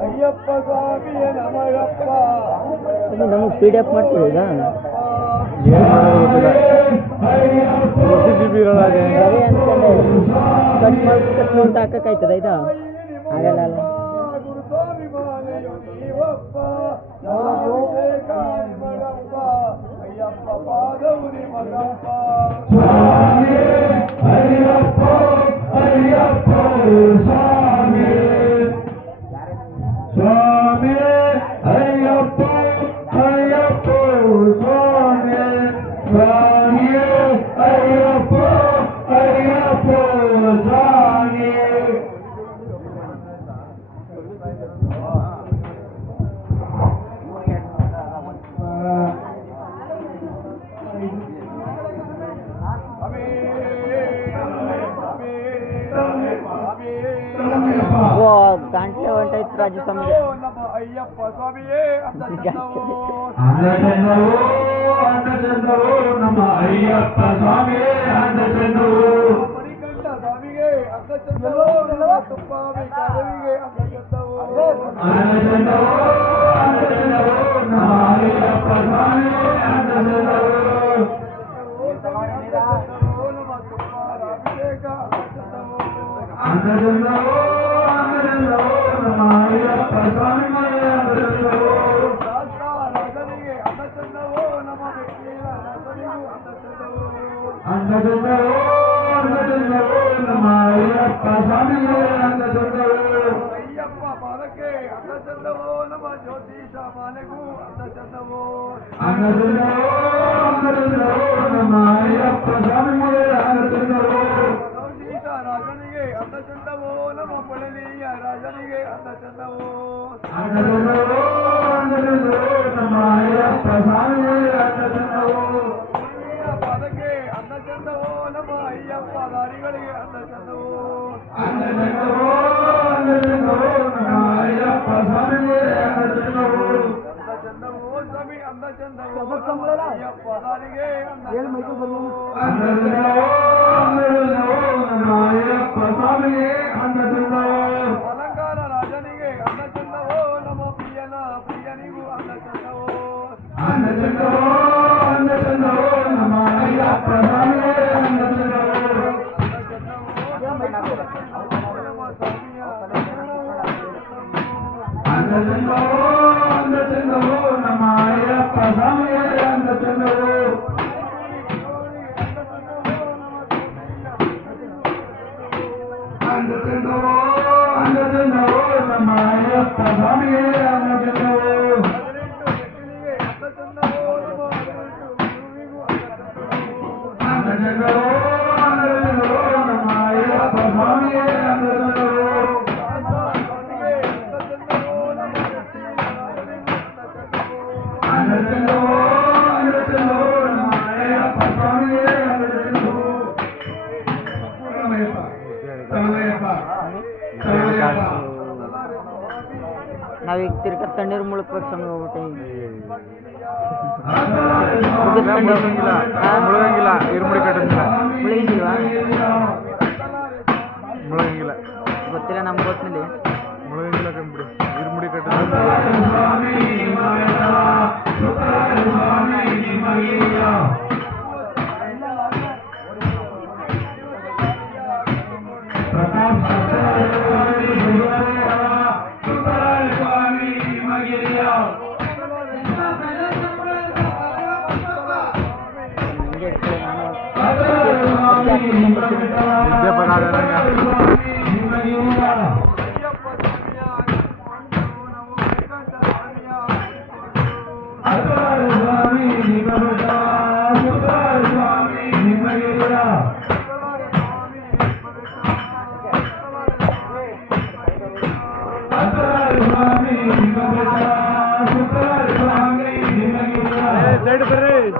ಅಯ್ಯಪ್ಪ ಸ್ವಾಮಿಯ ನಮಗಪ್ಪ. ನಮಗೆ PDF ಮಾಡ್ತೀವಿ ಈಗ ಕಟ್ ನೋಟ್ ಹಾಕಕ್ಕಾಯ್ತದ ಇದು ಆಗಲ್ಲ ಅಲ್ಲ. ಗುರುಸ್ವಾಮಿ ಮಾಲೆಯು ನೀವಪ್ಪ ಮಗಪ್ಪ ಅಯ್ಯಪ್ಪ ಪಾದವು ನಿಮಗಪ್ಪ. ಅಯ್ಯಪ್ಪ ಅಯ್ಯಪ್ಪ ಸ್ವಾಮಿ ಸ್ವಾಮಿ ಅಯ್ಯಪ್ಪ ಅಯ್ಯಪ್ಪ ಸ್ವಾಮಿ ಸ್ವಾಮಿ ಅಯ್ಯಪ್ಪ ಅಯ್ಯಪ್ಪ ಸ್ವಾಮಿ. ಗಂಟೆ ಹೊಂಟೈತೆ ರಾಜು ಸ್ವಾಮಿ. ನಮ್ಮ ಅಯ್ಯಪ್ಪ ಸ್ವಾಮಿಯೇ ಅನ್ನಚಂದವೋ ಅನ್ನಚಂದವೋ ನಮ್ಮ ಅಯ್ಯಪ್ಪ ಸ್ವಾಮಿಯೇ ಅನ್ನಚಂದವೋ. ಮಣಿಕಂಠ ಸ್ವಾಮಿಗೆ ಅನ್ನಚಂದವೋ ನಮ್ಮ ತುಪ್ಪಾವಿ ಕಾರವಿಗೆ ಅನ್ನಚಂದವೋ. ಅನ್ನಚಂದವೋ ಅನ್ನಚಂದವೋ ನಮ್ಮ ಅಯ್ಯಪ್ಪ ಸ್ವಾಮಿಯೇ ಅನ್ನಚಂದವೋ. ನಮ್ಮ ತುಪ್ಪಾರಾಭಿಷೇಕ ಅನ್ನಚಂದವೋ. ಅನ್ನಚಂದವೋ ಅನ್ನಚಂದವೋ ನಮ್ಮ ಅಯ್ಯಪ್ಪ ಸ್ವಾಮಿಯೇ ಅನ್ನಚಂದವೋ. ರಾಜನಿಗೆ ಅನ್ನಚಂದವೋ ನಮ್ಮ ವ್ಯಕ್ತಿಯ ರಾಜನಿಗೂ ಅನ್ನಚಂದವೋ. ಅನ್ನಚಂದವೋ ಅನ್ನಚಂದವೋ ನಮ್ಮ ಅಯ್ಯಪ್ಪ ಸ್ವಾಮಿಯೇ ಅನ್ನಚಂದವೋ. ಅಯ್ಯಪ್ಪ ಪಾದಕ್ಕೆ ಅನ್ನಚಂದವೋ ನಮ್ಮ ಜ್ಯೋತಿಷ ಮಾಲೆಗೂ ಅನ್ನಚಂದವೋ. ಅನ್ನಚಂದವೋ ಅನ್ನಚಂದವೋ ನಮ್ಮ ಅಯ್ಯಪ್ಪ ಸ್ವಾಮಿಯೇ ಅನ್ನಚಂದವೋ. ಜ್ಯೋತಿಷ ರಾಜನಿಗೆ ಅನ್ನಚಂದವೋ ನಮ್ಮ ಪಳಲಿಯ ರಾಜನಿಗೆ ಅನ್ನಚಂದವೋ. ಅನ್ನಚಂದವೋ ಅನ್ನಚಂದವೋ ನಮ್ಮ ಅಯ್ಯಪ್ಪ ಸ್ವಾಮಿಯೇ ಅನ್ನಚಂದವೋ. ಪಾದಕ್ಕೆ ಅನ್ನಚಂದವೋ ನಮ್ಮ ಅಯ್ಯಪ್ಪ ದಾರಿಗಳಿಗೆ ಅನ್ನಚಂದವೋ. ಅನ್ನಚಂದವೋ ಅನ್ನಚಂದವೋ ನಮ್ಮ ಅಯ್ಯಪ್ಪ ಸ್ವಾಮಿಯೇ ಅನ್ನಚಂದವೋ. ಅನ್ನಚಂದವೋ ಸ್ವಾಮಿ ಅನ್ನಚಂದವೋ ಅಯ್ಯಪ್ಪ ದಾರಿಗೆ ಅನ್ನಚಂದವೋ. ಅನ್ನಚಂದವೋ ಅನ್ನಚಂದವೋ ನಮ್ಮ ಅಯ್ಯಪ್ಪ ಸ್ವಾಮಿಯೇ ಅನ್ನಚಂದವೋ. ಅಲಂಕಾರ ರಾಜನಿಗೆ ಅನ್ನಚಂದವೋ ನಮ್ಮ ಪ್ರಿಯನಿಗೂ ಅನ್ನಚಂದವೋ. ಅನ್ನಚಂದವೋ ಅನ್ನಚಂದವೋ ನಮ್ಮ ಅಯ್ಯಪ್ಪ ಸ್ವಾಮಿಯೇ ಅನ್ನಚಂದವೋ. ಅನ್ನಚಂದವೋ ಅನ್ನಚಂದವೋ ನಮ್ಮ ಅಯ್ಯಪ್ಪ ಸ್ವಾಮಿಯೇ ಅನ್ನಚಂದವೋ. ಅನ್ನಚಂದವೋ ಅನ್ನಚಂದವೋ ನಮ್ಮ ಅಯ್ಯಪ್ಪ ಸ್ವಾಮಿಯೇ ಅನ್ನಚಂದವೋ. ಅನ್ನಚಂದವೋ ಅನ್ನಚಂದವೋ ನಮ್ಮ ಅಯ್ಯಪ್ಪ ಸ್ವಾಮಿಯೇ ಅನ್ನಚಂದವೋ. ಅನ್ನಚಂದವೋ ಅನ್ನಚಂದವೋ ನಮ್ಮ ಅಯ್ಯಪ್ಪ ಸ್ವಾಮಿಯೇ ಅನ್ನಚಂದವೋ. ಶರಣಯ್ಯಪ್ಪ ಶರಣಯ್ಯಪ್ಪ ಶರಣಯ್ಯಪ್ಪ. ನಾವೀಗ ತಿರ್ಗ ತಣ್ಣೀರು ಮುಳುಕ್ಬೇಕು ಸ್ವಾಮಿ ಹೋಗ್ಬಿಟ್ಟೆ. ಮುಳುಗಂಗಿಲ್ಲ ಇರುಮುಡಿ ಕಟ್ಟಂಗಿಲ್ಲ. ಮುಳುಗಿಲ್ವಾ? ಮುಳುಗಂಗಿಲ್ಲ ಗೊತ್ತಿಲ್ಲ ನಮ್ಗೆ ಗೊತ್ತಿಲ್ಲ. ಮುಳುಗಂಗಿಲ್ಲ ಕಂಬಿಡಿ ಇರುಮುಡಿ ಕಟ್ಟ. ಸ್ವಾಮಿ ಸೈಡ್ ಬರ್ರಿ